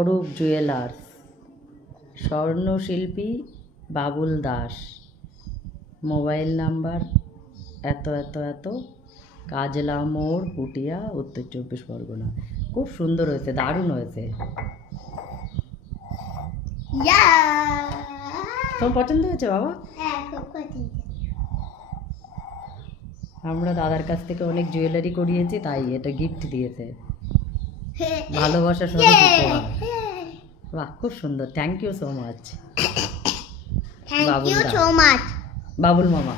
Arup jewellers, স্বর্ণশিল্পী Babul Das, mobile number এত এত এত, কাজলা মোড়, পুটিয়া, উত্তর 24 পরগনা। খুব সুন্দর হয়েছে, দারুণ হয়েছে। তোমার পছন্দ হয়েছে বাবা? আমরা দাদার কাছ থেকে অনেক জুয়েলারি করিয়েছি, তাই এটা গিফট দিয়েছে, ভালোবাসা স্বরূপ উপহার। বাহ, খুব সুন্দর, thank you so much. Babul মামা।